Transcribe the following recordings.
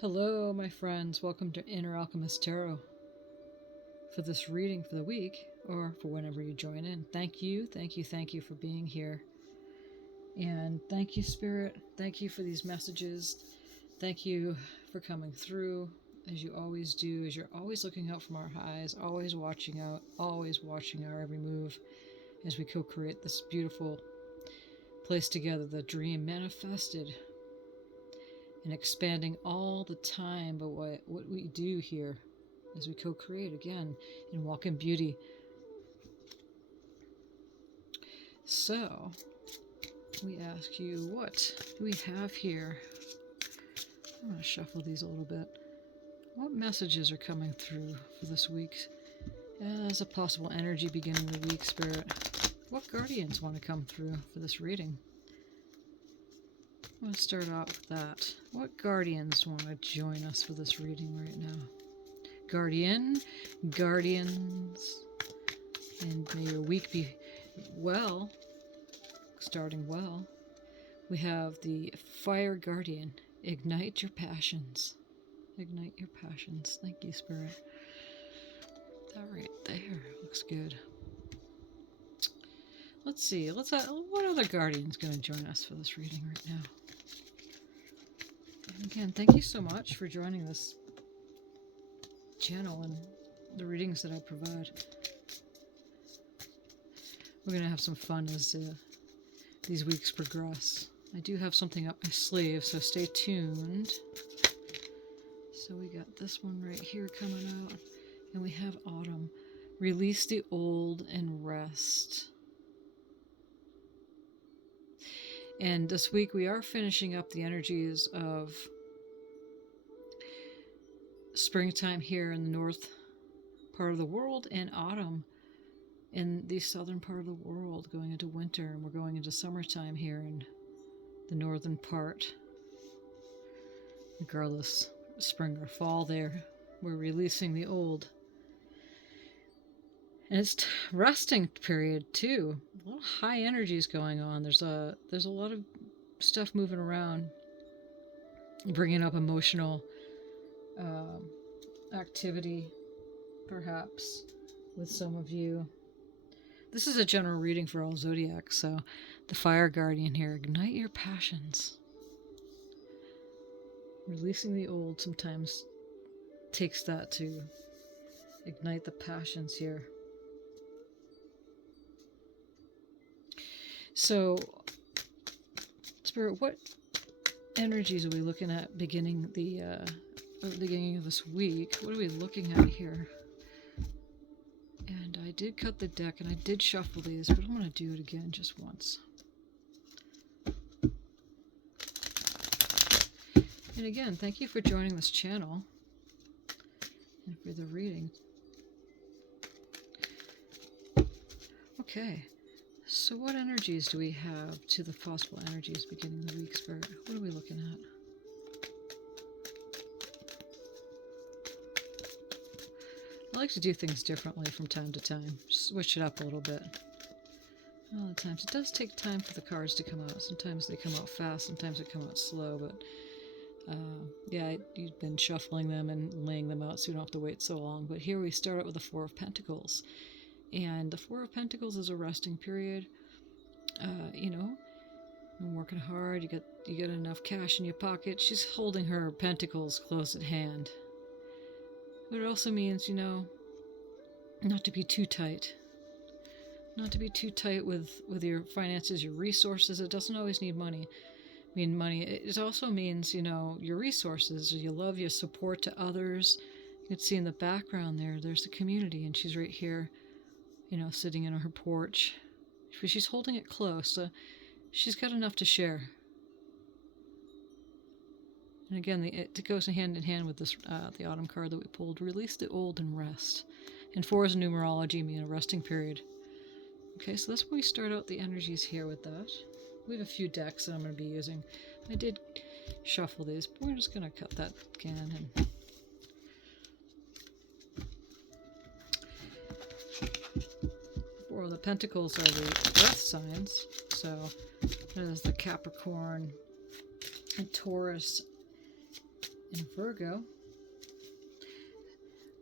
Hello, my friends. Welcome to Inner Alchemist Tarot. For this reading for the week, or for whenever you join in, thank you for being here. And thank you, Spirit. Thank you for these messages. Thank you for coming through, as you always do, as you're always looking out from our eyes, always watching out, always watching our every move as we co-create this beautiful place together, the dream manifested and expanding all the time. But what we do here as we co-create again and walk in beauty. So we ask you, what do we have here? I'm going to shuffle these a little bit. What messages are coming through for this week as a possible energy beginning the week, Spirit? What guardians want to come through for this reading? I'm going to start out with that. What guardians want to join us for this reading right now? Guardians, and may your week be well, starting well. We have the Fire Guardian. Ignite your passions. Ignite your passions. Thank you, Spirit. That right there looks good. Let's see. What other guardian's going to join us for this reading right now? And again, thank you so much for joining this channel and the readings that I provide. We're going to have some fun as these weeks progress. I do have something up my sleeve, so stay tuned. So we got this one right here coming out, and we have Autumn. Release the old and rest. And this week we are finishing up the energies of springtime here in the north part of the world, and autumn in the southern part of the world, going into winter, and we're going into summertime here in the northern part. Regardless, spring or fall there, we're releasing the old. And it's resting period too. A lot of high energies going on. There's a lot of stuff moving around, bringing up emotional activity, perhaps, with some of you. This is a general reading for all zodiacs, so the Fire Guardian here. Ignite your passions. Releasing the old sometimes takes that to ignite the passions here. So, Spirit, what energies are we looking at beginning the beginning of this week? What are we looking at here? And I did cut the deck and I did shuffle these, but I'm going to do it again just once. And again, thank you for joining this channel and for the reading. Okay. So what energies do we have to the possible energies beginning the week, Spirit? What are we looking at? I like to do things differently from time to time. Switch it up a little bit. A lot of times it does take time for the cards to come out. Sometimes they come out fast, sometimes they come out slow, but yeah, you've been shuffling them and laying them out so you don't have to wait so long. But here we start out with the Four of Pentacles. And the Four of Pentacles is a resting period. You know, I'm working hard, you get enough cash in your pocket. She's holding her pentacles close at hand. But it also means, you know, not to be too tight. Not to be too tight with your finances, your resources. It doesn't always need money. Money. It also means, you know, your resources, your love, your support to others. You can see in the background there's the community, and she's right here, you know, sitting in her porch. She's holding it close. She's got enough to share. And again, it goes hand in hand with this the autumn card that we pulled. Release the old and rest. And 4 is numerology, meaning a resting period. Okay, so that's where we start out the energies here with that. We have a few decks that I'm going to be using. I did shuffle these, but we're just going to cut that again. And the Pentacles are the earth signs, so that is the Capricorn and Taurus in Virgo.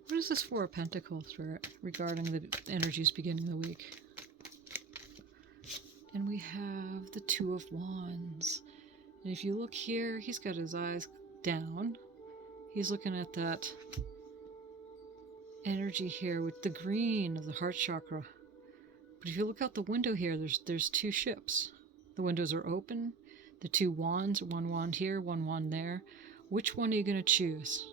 What is this Four of Pentacles, Spirit, regarding the energies beginning the week? And we have the Two of Wands. And if you look here, he's got his eyes down. He's looking at that energy here with the green of the heart chakra. But if you look out the window here, there's two ships. The windows are open. The two wands, one wand here, one wand there. Which one are you going to choose?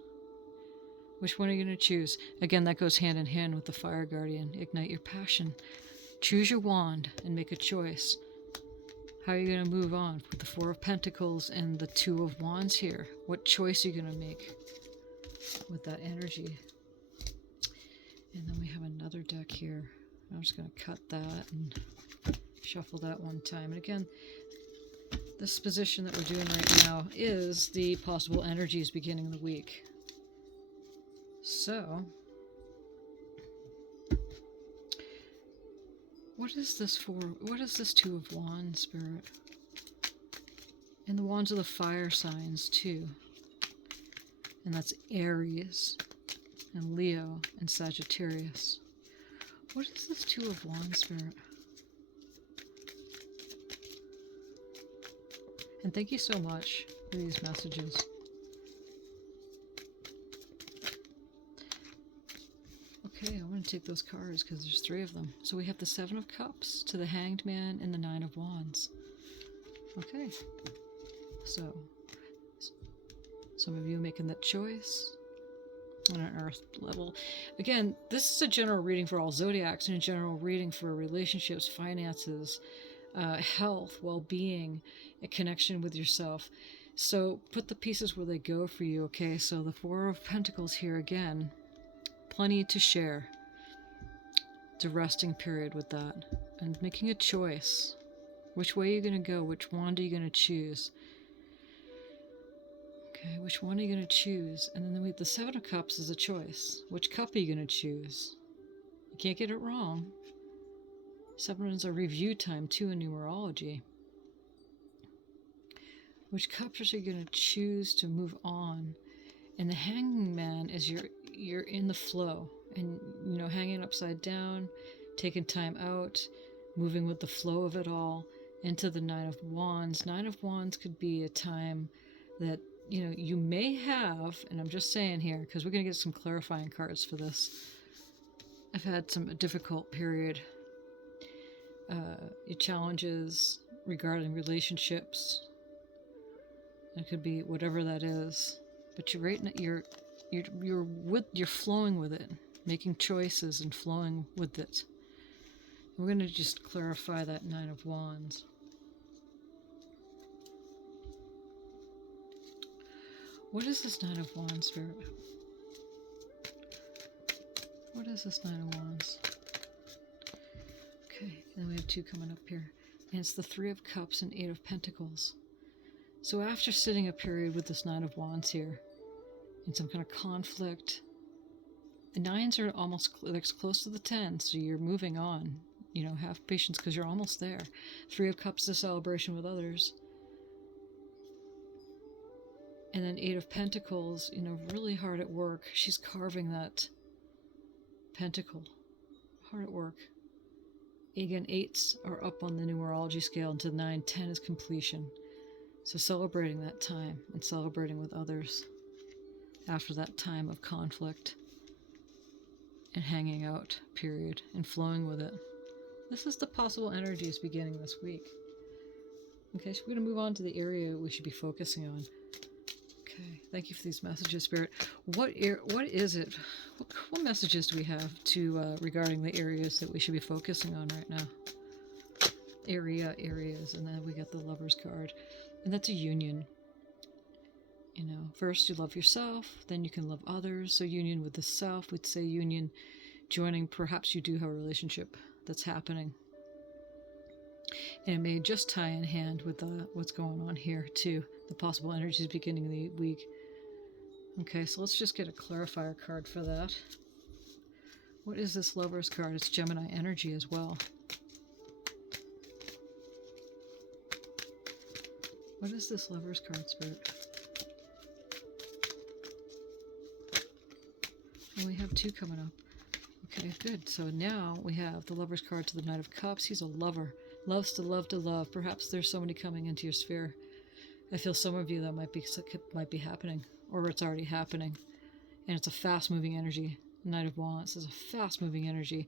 Which one are you going to choose? Again, that goes hand in hand with the Fire Guardian. Ignite your passion. Choose your wand and make a choice. How are you going to move on with the Four of Pentacles and the Two of Wands here? What choice are you going to make with that energy? And then we have another deck here. I'm just going to cut that and shuffle that one time. And again, this position that we're doing right now is the possible energies beginning the week. So, what is this for? What is this Two of Wands, Spirit? And the wands are the fire signs too. And that's Aries and Leo and Sagittarius. What is this Two of Wands, Spirit? And thank you so much for these messages. Okay, I want to take those cards because there's three of them. So we have the Seven of Cups to the Hanged Man and the Nine of Wands. Okay. So, some of you making that choice on an earth level. Again, this is a general reading for all zodiacs and a general reading for relationships, finances, health, well-being, a connection with yourself. So put the pieces where they go for you, okay? So the Four of Pentacles here again. Plenty to share. It's a resting period with that. And making a choice. Which way are you going to go? Which wand are you going to choose? Okay, which one are you going to choose? And then with the Seven of Cups is a choice. Which cup are you going to choose? You can't get it wrong. Seven is a review time too in numerology. Which cups are you going to choose to move on? And the Hanging Man is you're in the flow and, you know, hanging upside down, taking time out, moving with the flow of it all into the Nine of Wands. Nine of Wands could be a time that, you know, you may have, and I'm just saying here because we're going to get some clarifying cards for this. I've had a difficult period, challenges regarding relationships. It could be whatever that is, but you're flowing with it, making choices and flowing with it. We're going to just clarify that Nine of Wands. What is this Nine of Wands, Spirit? What is this Nine of Wands? Okay, and then we have two coming up here. And it's the Three of Cups and Eight of Pentacles. So after sitting a period with this Nine of Wands here, in some kind of conflict, the nines are almost close to the 10, so you're moving on. You know, have patience because you're almost there. Three of Cups is a celebration with others. And then Eight of Pentacles, you know, really hard at work. She's carving that pentacle. Hard at work. Again, eights are up on the numerology scale into 9. 10 is completion. So celebrating that time and celebrating with others after that time of conflict and hanging out, period, and flowing with it. This is the possible energies beginning this week. Okay, so we're going to move on to the area we should be focusing on. Okay, thank you for these messages, Spirit. What is it? What messages do we have to regarding the areas that we should be focusing on right now? Areas, and then we got the Lover's card, and that's a union. You know, first you love yourself, then you can love others. So union with the self, we'd say union, joining. Perhaps you do have a relationship that's happening, and it may just tie in hand with what's going on here too. The possible energies beginning of the week. Okay, so let's just get a clarifier card for that. What is this Lover's card? It's Gemini energy as well. What is this Lover's card, Spirit? And we have 2 coming up. Okay, good. So now we have the Lover's card to the Knight of Cups. He's a lover. Loves to love to love. Perhaps there's somebody coming into your sphere. I feel some of you that might be happening, or it's already happening. And it's a fast-moving energy. Knight of Wands is a fast-moving energy.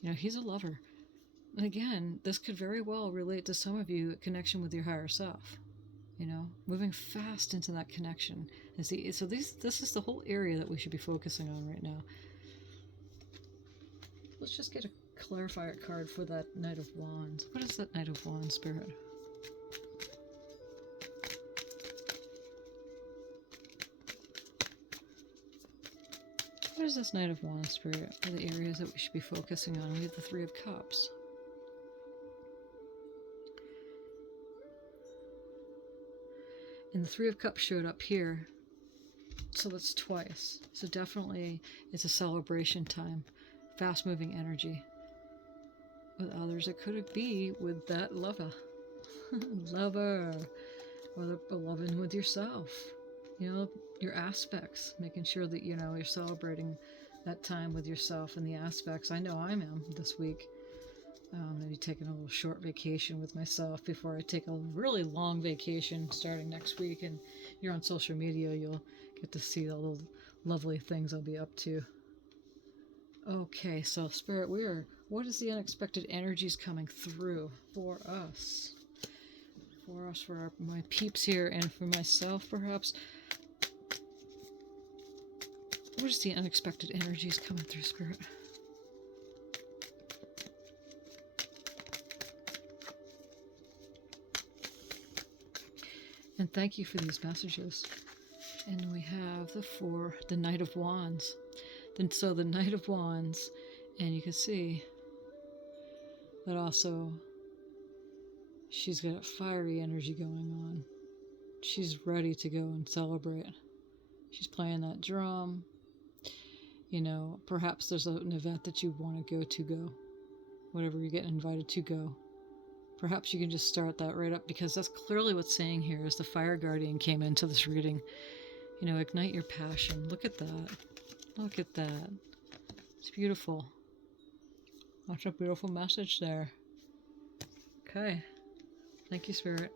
You know, he's a lover. And again, this could very well relate to some of you, connection with your higher self. You know, moving fast into that connection. And see, so this is the whole area that we should be focusing on right now. Let's just get a clarifier card for that Knight of Wands. What is that Knight of Wands, Spirit? What is this Knight of Wands, Spirit, for the areas that we should be focusing on? We have the 3 of Cups. And the 3 of Cups showed up here. So that's twice. So definitely it's a celebration time. Fast-moving energy. With others, it could be with that lover. Lover. Or the loving with yourself. You know, your aspects. Making sure that, you know, you're celebrating that time with yourself and the aspects. I know I am this week. Maybe taking a little short vacation with myself before I take a really long vacation starting next week. And you're on social media, you'll get to see all the lovely things I'll be up to. Okay, so Spirit, what is the unexpected energies coming through for us? For my peeps here, and for myself, perhaps. What is the unexpected energies coming through, Spirit? And thank you for these messages. And we have the Knight of Wands. So the Knight of Wands, and you can see that also she's got fiery energy going on. She's ready to go and celebrate. She's playing that drum. You know, perhaps there's an event that you want to go. Whatever you're getting invited to go. Perhaps you can just start that right up, because that's clearly what's saying here is the Fire Guardian came into this reading. You know, ignite your passion. Look at that. Look at that. It's beautiful. That's a beautiful message there. Okay. Thank you, Spirit.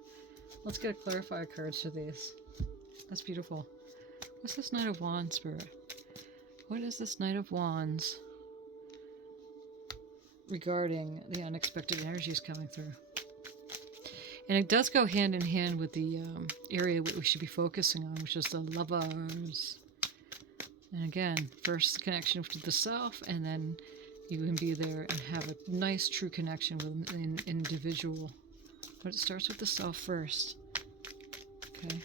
Let's get a clarifier cards for these. That's beautiful. What's this Knight of Wands, Spirit? What is this Knight of Wands regarding the unexpected energies coming through? And it does go hand in hand with the area we should be focusing on, which is the lovers. And again, first connection to the self, and then you can be there and have a nice, true connection with an individual. But it starts with the self first. Okay.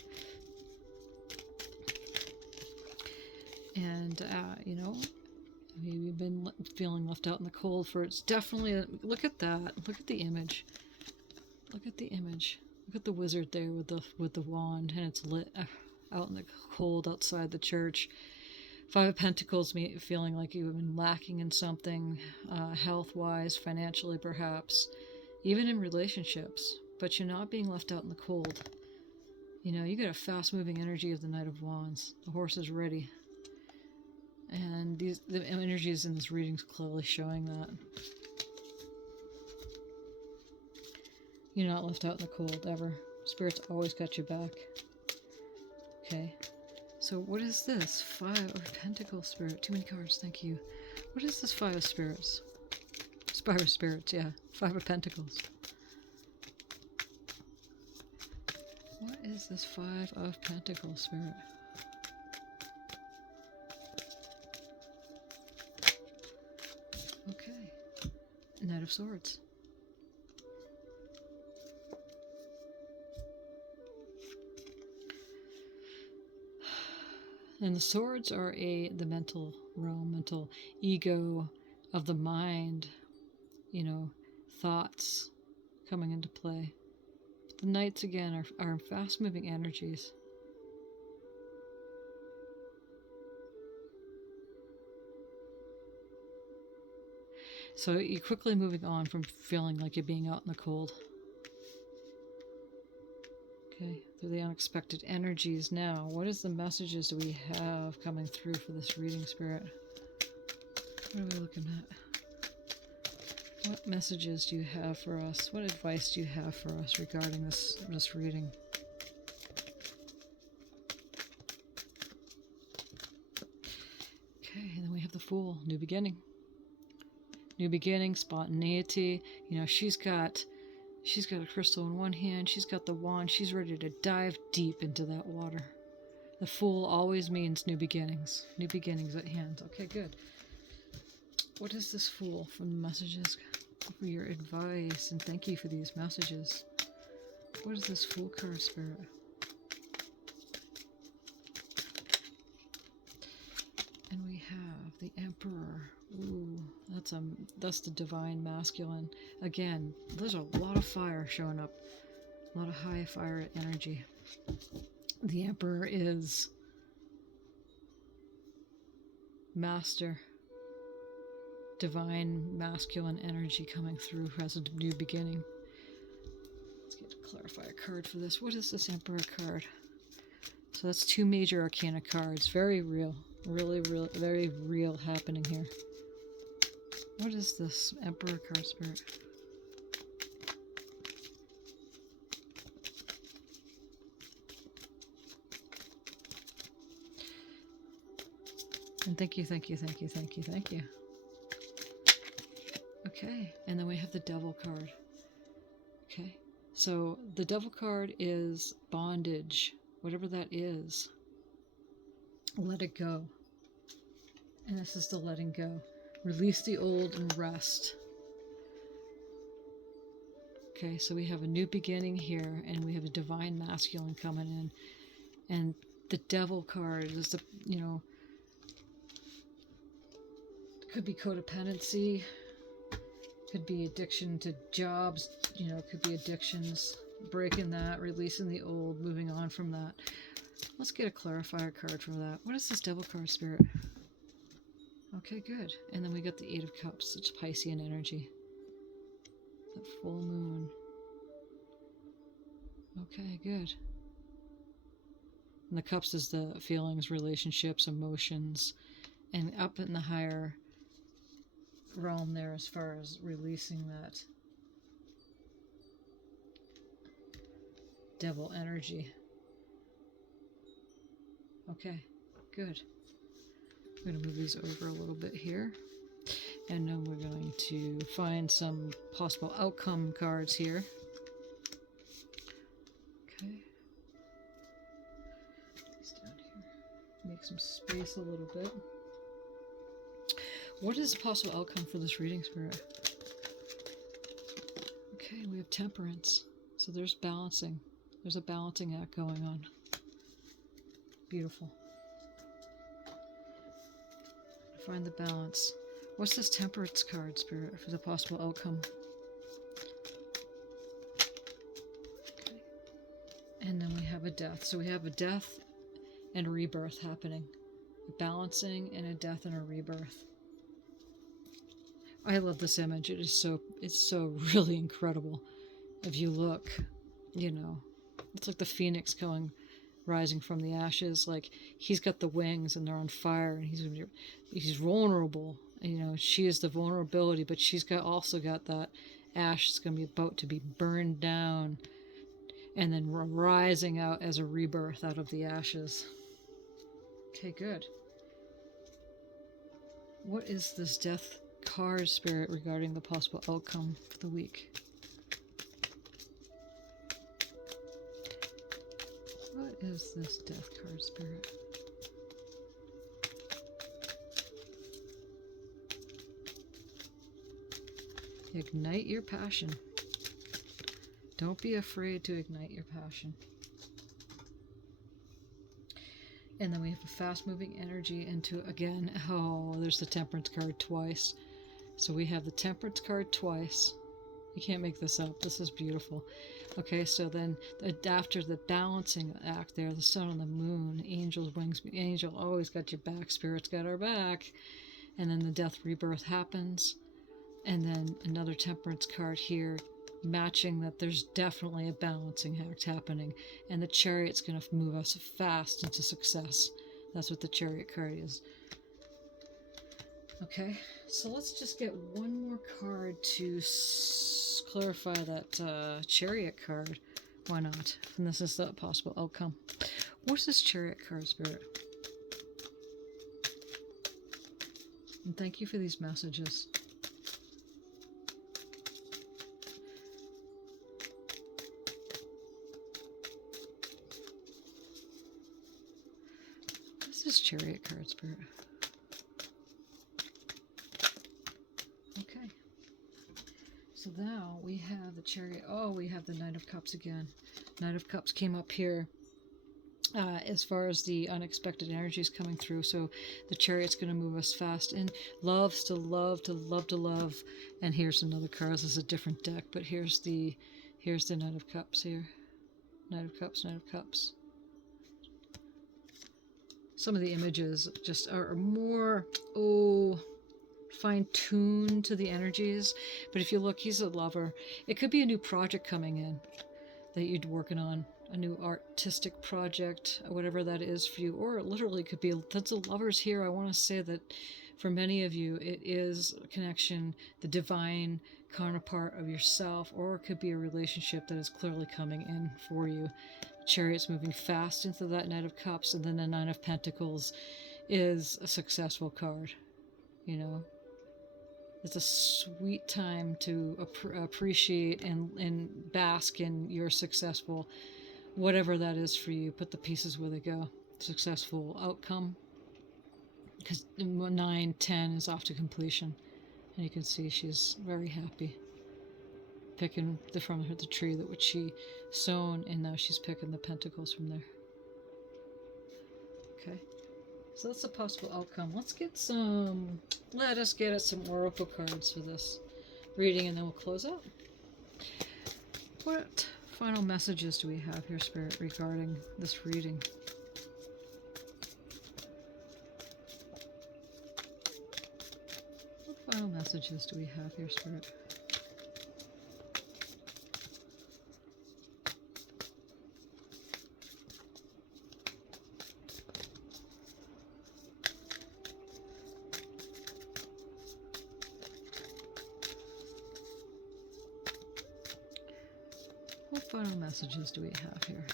And, you know, maybe you've been feeling left out in the cold for it's definitely, look at that. Look at the image. Look at the image. Look at the wizard there with the wand, and it's lit out in the cold outside the church. 5 of Pentacles, feeling like you've been lacking in something, health-wise, financially perhaps, even in relationships, but you're not being left out in the cold. You know, you got a fast-moving energy of the Knight of Wands. The horse is ready. And the energies in this reading is clearly showing that. You're not left out in the cold, ever. Spirit's always got your back. Okay. So what is this? 5 of Pentacles, Spirit. Too many cards, thank you. What is this 5 of Spirits? 5 of Spirits, yeah. 5 of Pentacles. What is this 5 of Pentacles, Spirit? Okay. Knight of Swords. And the swords are the mental realm, mental ego of the mind, you know, thoughts coming into play. The knights, again, are fast-moving energies. So you're quickly moving on from feeling like you're being out in the cold. Okay, through the unexpected energies now. What is the messages do we have coming through for this reading, Spirit? What are we looking at? What messages do you have for us? What advice do you have for us regarding this reading? Okay, and then we have the Fool, new beginning. New beginning, spontaneity. You know, she's got a crystal in one hand, she's got the wand, she's ready to dive deep into that water. The Fool always means new beginnings at hand. Okay, good. What is this Fool from the messages? For your advice, and thank you for these messages. What is this Fool card, Spirit? And we have the Emperor. Ooh, that's the divine masculine. Again, there's a lot of fire showing up. A lot of high fire energy. The Emperor is master. Divine masculine energy coming through as a new beginning. Let's get to clarify a card for this. What is this Emperor card? So that's 2 major arcana cards. Very real. Really, very real happening here. What is this Emperor card, Spirit? And thank you. Okay, and then we have the Devil card. Okay, so the Devil card is bondage, whatever that is. Let it go. And this is the letting go. Release the old and rest. Okay, so we have a new beginning here, and we have a divine masculine coming in. And the Devil card is the, could be codependency, could be addiction to jobs, could be addictions, breaking that, releasing the old, moving on from that. Let's get a clarifier card for that. What is this Devil card, Spirit? Okay, good. And then we got the 8 of Cups, it's Piscean energy. The full moon. Okay, good. And the Cups is the feelings, relationships, emotions, and up in the higher realm there as far as releasing that devil energy. Okay, good. I'm going to move these over a little bit here, and then we're going to find some possible outcome cards here. Okay. These down here. Make some space a little bit. What is the possible outcome for this reading, Spirit? Okay, we have Temperance. So there's balancing. There's a balancing act going on. Beautiful. Find the balance. What's this Temperance card, Spirit, for the possible outcome? Okay. And then we have a Death. So we have a death and a rebirth happening. A balancing and a death and a rebirth. I love this image. It's so really incredible. If you look, it's like the phoenix rising from the ashes. Like he's got the wings and they're on fire, and he's vulnerable. She is the vulnerability, but she's also got that ash that's going to be about to be burned down, and then rising out as a rebirth out of the ashes. Okay, good. What is this Death card, Spirit, regarding the possible outcome for the week? What is this Death card, Spirit? Ignite your passion. Don't be afraid to ignite your passion. And then we have a fast-moving energy into, again, there's the Temperance card twice. So we have the Temperance card twice. You can't make this up. This is beautiful. Okay, so then after the balancing act there, the sun and the moon, angel's wings, angel always got your back, Spirit's got our back. And then the death rebirth happens. And then another Temperance card here, matching that there's definitely a balancing act happening. And the Chariot's going to move us fast into success. That's what the Chariot card is. Okay, so let's just get one more card to clarify that Chariot card. Why not? And this is the possible outcome. What's this Chariot card, Spirit? And thank you for these messages. This is Chariot card, Spirit. Okay. So now we have the Chariot. Oh, we have the Knight of Cups again. Knight of Cups came up here as far as the unexpected energies coming through. So the Chariot's going to move us fast. And love, still love, to love, to love. And here's another card. This is a different deck, but here's the Knight of Cups here. Knight of Cups, Knight of Cups. Some of the images just are more, fine-tuned to the energies. But if you look, he's a lover. It could be a new project coming in that you're working on, a new artistic project, whatever that is for you. Or it literally could be, that's a lover's here. I want to say that for many of you, it is a connection, the divine counterpart of yourself, or it could be a relationship that is clearly coming in for you. Chariot's moving fast into that Knight of Cups, and then the Nine of Pentacles is a successful card. You know, it's a sweet time to appreciate and bask in your successful, whatever that is for you. Put the pieces where they go. Successful outcome. Because 9, 10 is off to completion. And you can see she's very happy. Picking from the tree that which she sown, and now she's picking the pentacles from there. Okay. So that's a possible outcome. Let us get us some oracle cards for this reading, and then we'll close out. What final messages do we have here, Spirit, regarding this reading? What final messages do we have here, Spirit? What final messages do we have here?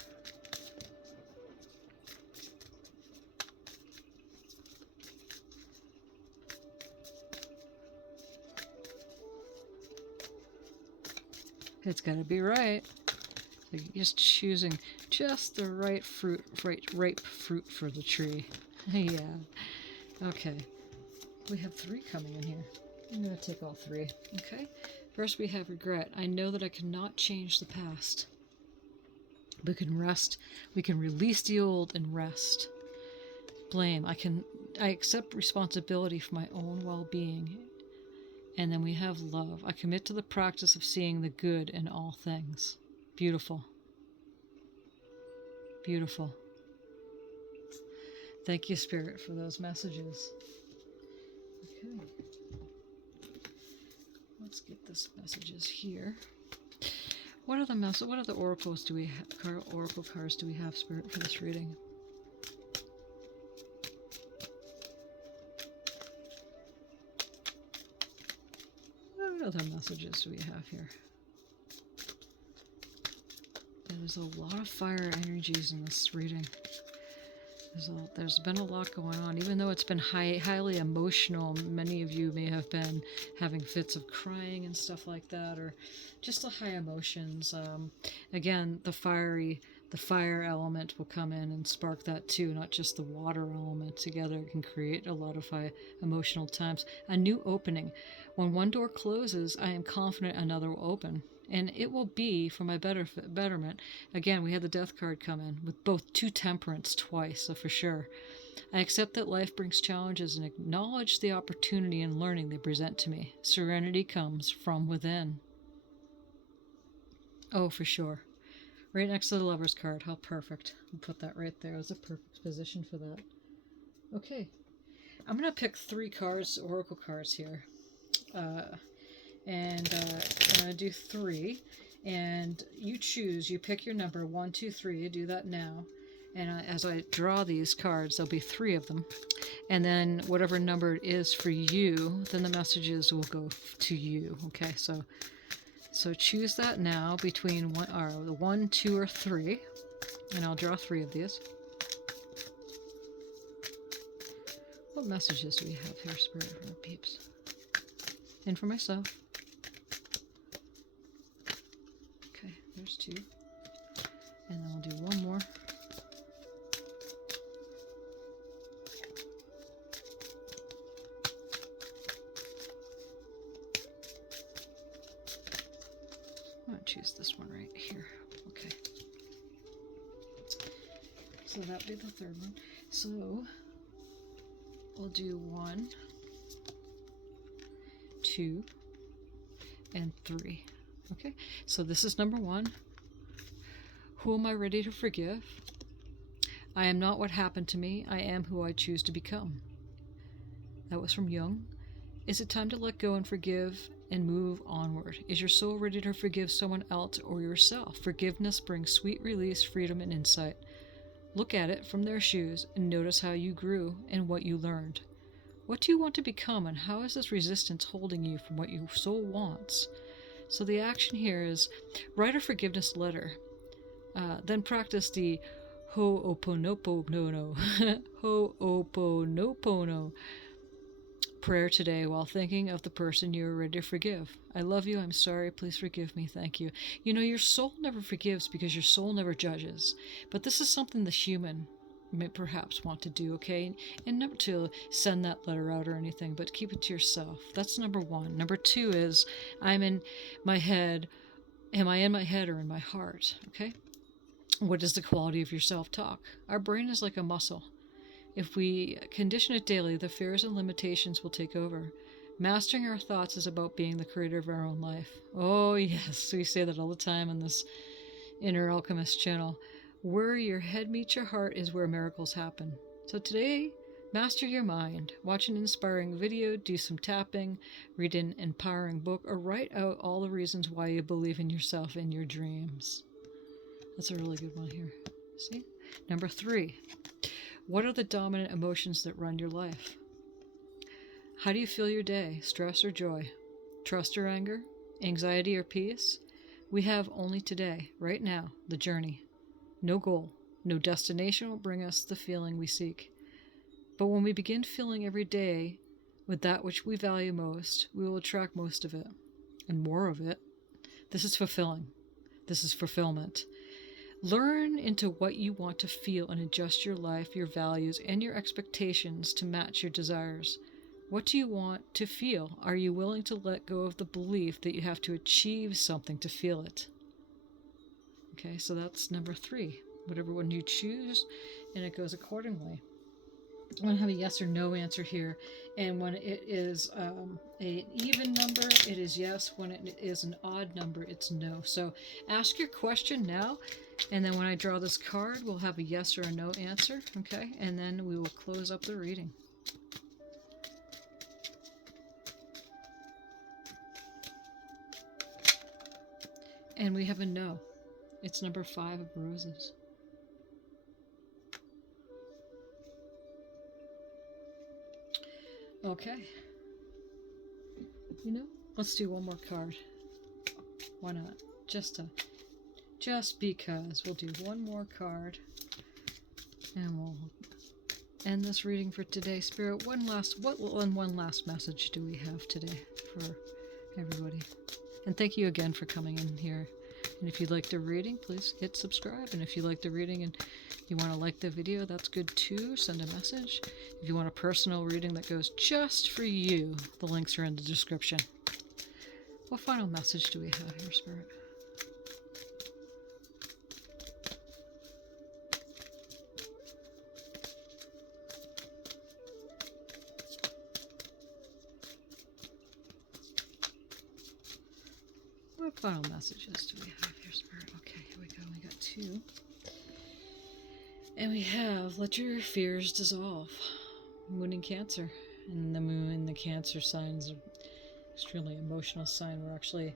It's got to be right. So you're just choosing just the right fruit, ripe fruit for the tree. Yeah. Okay. We have 3 coming in here. I'm going to take all 3. Okay. First, we have regret. I know that I cannot change the past. We can rest. We can release the old and rest. Blame. I accept responsibility for my own well-being. And then we have love. I commit to the practice of seeing the good in all things. Beautiful. Beautiful. Thank you, Spirit, for those messages. Okay. Let's get this messages here. What other oracles do we have? Oracle cards do we have, Spirit, for this reading? What other messages do we have here? Yeah, there's a lot of fire energies in this reading. There's been a lot going on, even though it's been highly emotional. Many of you may have been having fits of crying and stuff like that, or just the high emotions. Again, the fire element will come in and spark that too, not just the water element. Together can create a lot of high emotional times. A new opening. When one door closes, I am confident another will open. And it will be for my betterment. Again, we had the Death card come in with both 2 Temperance twice, so for sure. I accept that life brings challenges and acknowledge the opportunity and learning they present to me. Serenity comes from within. Oh, for sure. Right next to the Lover's card. How perfect. I'll put that right there. It's a perfect position for that. Okay. I'm going to pick 3 cards, oracle cards here. And I'm going to do 3, and you choose, you pick your number, 1, 2, 3, do that now, And as I draw these cards, there'll be 3 of them. And then whatever number it is for you, then the messages will go to you. Okay, so choose that now between 1, 2, or 3. And I'll draw 3 of these. What messages do we have here, Spirit, for the peeps? And for myself. Okay, there's 2. And then we'll do 1 more. I'm going to choose this one right here. Okay. So that'll be the 3rd one. So we'll do 1, 2, and 3. Okay, so this is number 1. Who am I ready to forgive? I am not what happened to me. I am who I choose to become. That was from Jung. Is it time to let go and forgive and move onward? Is your soul ready to forgive someone else or yourself? Forgiveness brings sweet release, freedom, and insight. Look at it from their shoes and notice how you grew and what you learned. What do you want to become, and how is this resistance holding you from what your soul wants? So the action here is write a forgiveness letter. Then practice the Ho'oponopono Ho'oponopono prayer today while thinking of the person you are ready to forgive. I love you. I'm sorry. Please forgive me. Thank you. You know, your soul never forgives because your soul never judges. But this is something the human may perhaps want to do, okay? And never to send that letter out or anything, but keep it to yourself. That's number 1. Number 2 is I'm in my head. Am I in my head or in my heart? Okay? What is the quality of your self-talk? Our brain is like a muscle. If we condition it daily, the fears and limitations will take over. Mastering our thoughts is about being the creator of our own life. Oh yes, we say that all the time on this Inner Alchemist channel. Where your head meets your heart is where miracles happen. So today, master your mind. Watch an inspiring video, do some tapping, read an empowering book, or write out all the reasons why you believe in yourself and your dreams. That's a really good one here. See? Number 3. What are the dominant emotions that run your life? How do you feel your day? Stress or joy? Trust or anger? Anxiety or peace? We have only today, right now, the journey. No goal, no destination will bring us the feeling we seek. But when we begin filling every day with that which we value most, we will attract most of it, and more of it. This is fulfilling. This is fulfillment. Learn into what you want to feel and adjust your life, your values, and your expectations to match your desires. What do you want to feel? Are you willing to let go of the belief that you have to achieve something to feel it? Okay, so that's number 3. Whatever one you choose, and it goes accordingly. I'm going to have a yes or no answer here. And when it is an even number, it is yes. When it is an odd number, it's no. So ask your question now. And then when I draw this card, we'll have a yes or a no answer. Okay. And then we will close up the reading. And we have a no. It's number 5 of roses. Okay. You know, let's do one more card. Why not? Just because. We'll do one more card. And we'll end this reading for today. Spirit, one last message do we have today for everybody? And thank you again for coming in here. And if you liked the reading, please hit subscribe. And if you liked the reading and you want to like the video, that's good too. Send a message. If you want a personal reading that goes just for you, the links are in the description. What final message do we have here, Spirit? What final messages do we have here, Spirit? Okay, here we go. We got 2. And we have, let your fears dissolve. Moon in Cancer. And the moon and the Cancer signs are extremely emotional sign. We're actually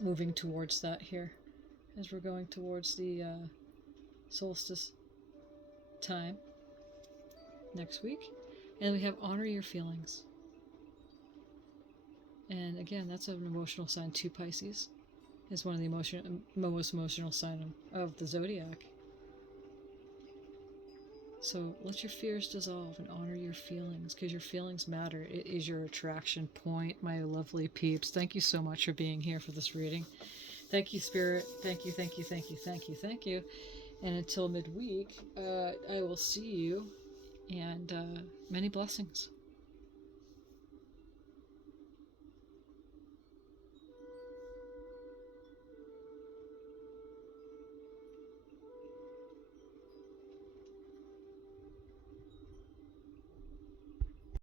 moving towards that here as we're going towards the solstice time next week. And we have honor your feelings. And again, that's an emotional sign too, Pisces. Is one of the most emotional sign of the zodiac. So let your fears dissolve and honor your feelings, because your feelings matter. It is your attraction point, my lovely peeps. Thank you so much for being here for this reading. Thank you, Spirit. Thank you, thank you, thank you, thank you, thank you. And until midweek, I will see you, and many blessings.